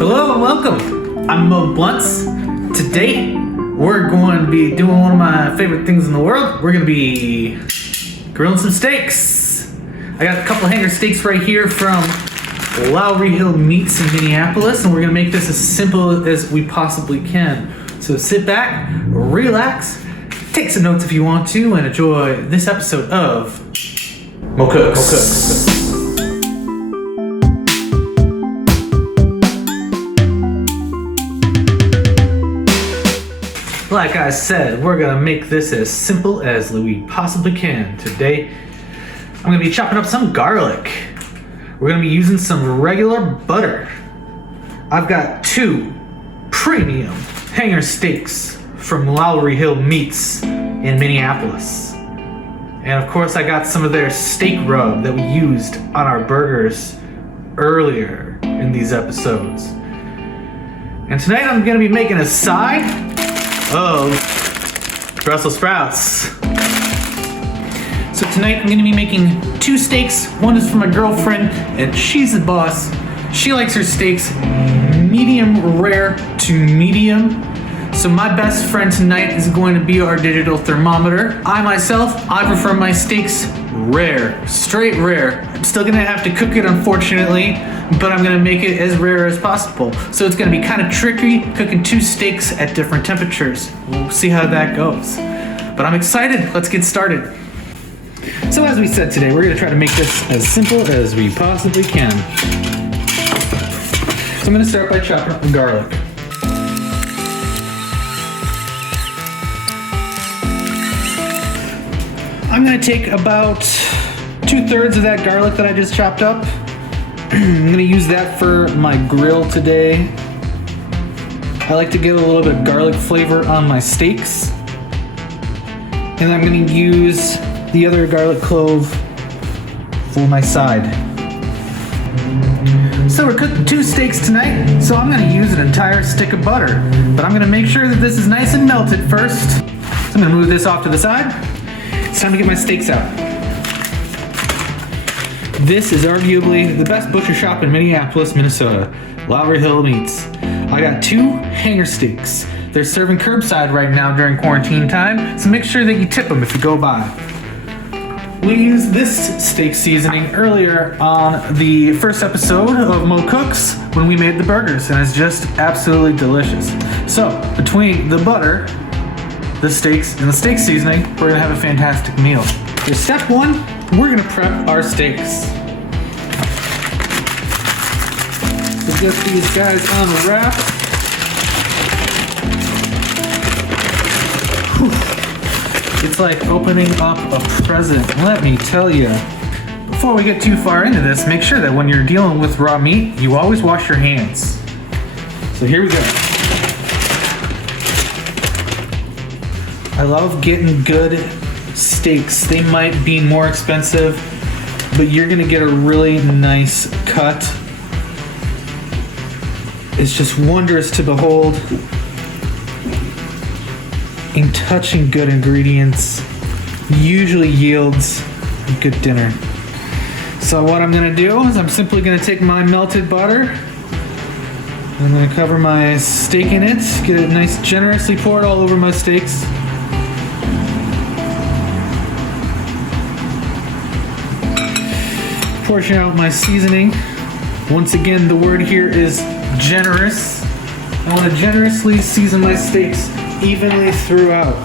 Hello and welcome. I'm Bluntz. Today, we're going to be doing one of my favorite things in the world. We're going to be grilling some steaks. I got a couple hanger steaks right here from Lowry Hill Meats in Minneapolis, and we're going to make this as simple as we possibly can. So sit back, relax, take some notes if you want to, and enjoy this episode of Mo Cooks. Like I said, we're gonna make this as simple as we possibly can. Today, I'm gonna be chopping up some garlic. We're gonna be using some regular butter. I've got 2 premium hanger steaks from Lowry Hill Meats in Minneapolis. And of course, I got some of their steak rub that we used on our burgers earlier in these episodes. And tonight I'm gonna be making a side of Brussels sprouts. So tonight I'm gonna be making 2 steaks. One is for my girlfriend, and she's the boss. She likes her steaks medium rare to medium. So my best friend tonight is going to be our digital thermometer. I prefer my steaks rare, straight rare. I'm still gonna have to cook it, unfortunately, but I'm gonna make it as rare as possible. So it's gonna be kind of tricky cooking 2 steaks at different temperatures. We'll see how that goes. But I'm excited, let's get started. So as we said today, we're gonna try to make this as simple as we possibly can. So I'm gonna start by chopping up the garlic. I'm gonna take about 2/3 of that garlic that I just chopped up. I'm gonna use that for my grill today. I like to get a little bit of garlic flavor on my steaks. And I'm gonna use the other garlic clove for my side. So we're cooking 2 steaks tonight, so I'm gonna use an entire stick of butter. But I'm gonna make sure that this is nice and melted first. So I'm gonna move this off to the side. It's time to get my steaks out. This is arguably the best butcher shop in Minneapolis, Minnesota, Lowry Hill Meats. I got 2 hanger steaks. They're serving curbside right now during quarantine time, so make sure that you tip them if you go by. We used this steak seasoning earlier on the first episode of Mo Cooks when we made the burgers, and it's just absolutely delicious. So, between the butter, the steaks, and the steak seasoning, we're gonna have a fantastic meal. For step 1, we're gonna prep our steaks. So get these guys unwrapped. Whew. It's like opening up a present, let me tell you. Before we get too far into this, make sure that when you're dealing with raw meat, you always wash your hands. So here we go. I love getting good steaks. They might be more expensive, but you're gonna get a really nice cut. It's just wondrous to behold. And touching good ingredients usually yields a good dinner. So what I'm gonna do is I'm simply gonna take my melted butter. I'm gonna cover my steak in it, get it nice generously poured all over my steaks. Portion out my seasoning. Once again, the word here is generous. I want to generously season my steaks evenly throughout.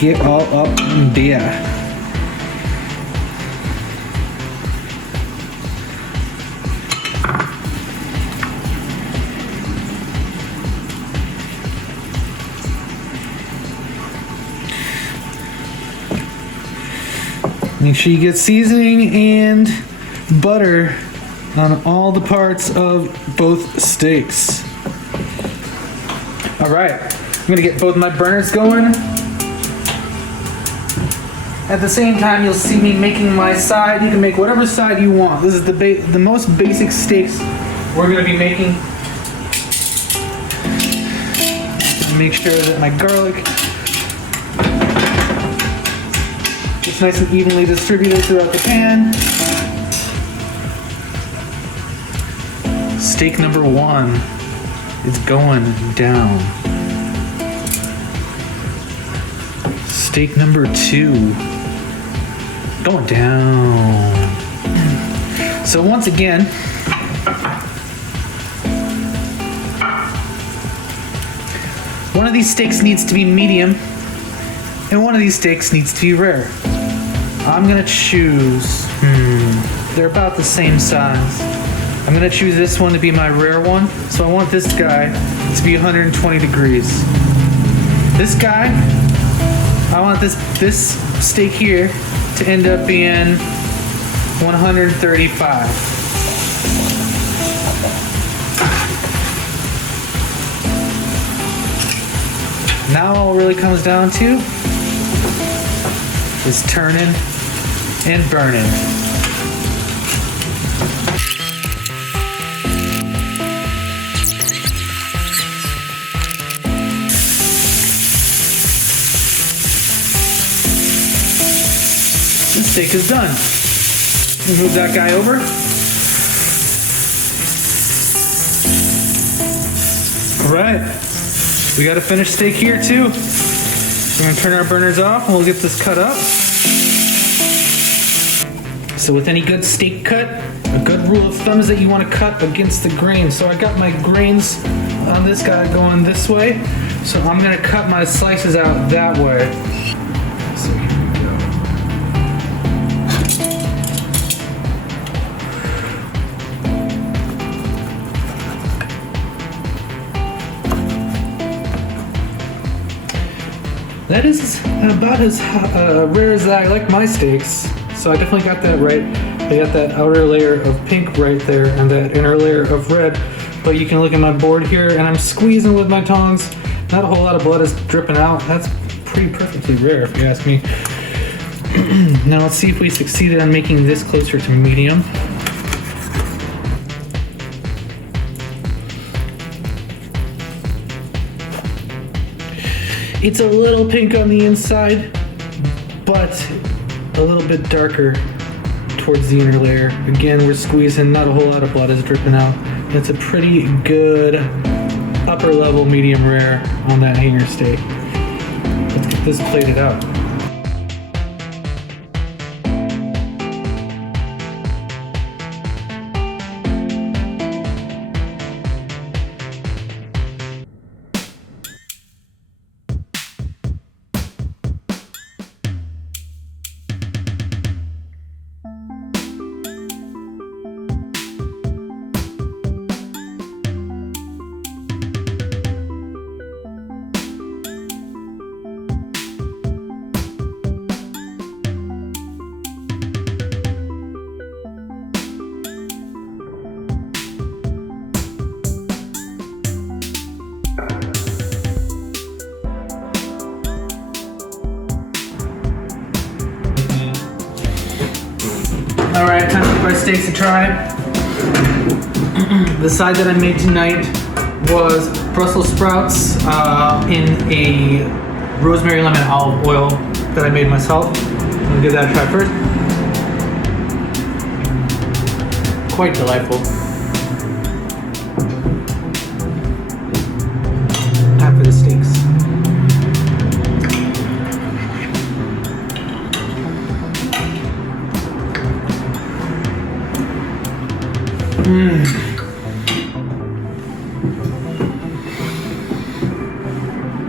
Get all up in there. Make sure you get seasoning and butter on all the parts of both steaks. All right, I'm gonna get both my burners going. At the same time, you'll see me making my side. You can make whatever side you want. This is the most basic steaks we're gonna be making. Make sure that my garlic nice and evenly distributed throughout the pan. Steak number 1 is going down. Steak number 2 going down. So once again, one of these steaks needs to be medium, and one of these steaks needs to be rare. I'm gonna choose, they're about the same size. I'm gonna choose this one to be my rare one. So I want this guy to be 120 degrees. This guy, I want this steak here to end up being 135. Now all it really comes down to is turning and burning. This steak is done. Move that guy over. All right. We got a finished steak here too. We're gonna turn our burners off and we'll get this cut up. So with any good steak cut, a good rule of thumb is that you want to cut against the grain. So I got my grains on this guy going this way. So I'm gonna cut my slices out that way. So here we go. That is about as rare as I like my steaks. So I definitely got that right. I got that outer layer of pink right there and that inner layer of red. But you can look at my board here and I'm squeezing with my tongs. Not a whole lot of blood is dripping out. That's pretty perfectly rare if you ask me. Now let's see if we succeeded on making this closer to medium. It's a little pink on the inside, but a little bit darker towards the inner layer. Again, we're squeezing, not a whole lot of blood is dripping out. It's a pretty good upper level medium rare on that hanger steak. Let's get this plated out. Alright, time to give our steaks a try. The side that I made tonight was Brussels sprouts in a rosemary lemon olive oil that I made myself. I'm gonna give that a try first. Quite delightful. Time for the steaks.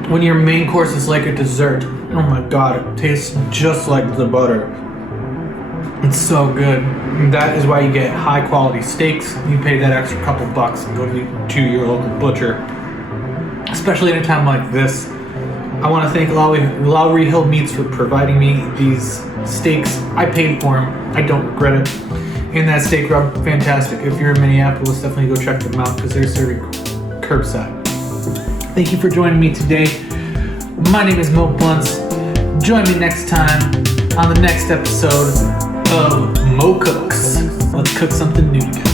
When your main course is like a dessert, oh my god, it tastes just like the butter. It's so good. And that is why you get high quality steaks. You pay that extra couple bucks and go to your local butcher. Especially in a time like this. I want to thank Lowry Hill Meats for providing me these steaks. I paid for them. I don't regret it. And that steak rub, fantastic. If you're in Minneapolis, definitely go check them out because they're serving curbside. Thank you for joining me today. My name is Bluntz. Join me next time on the next episode of Mo Cooks. Let's cook something new together.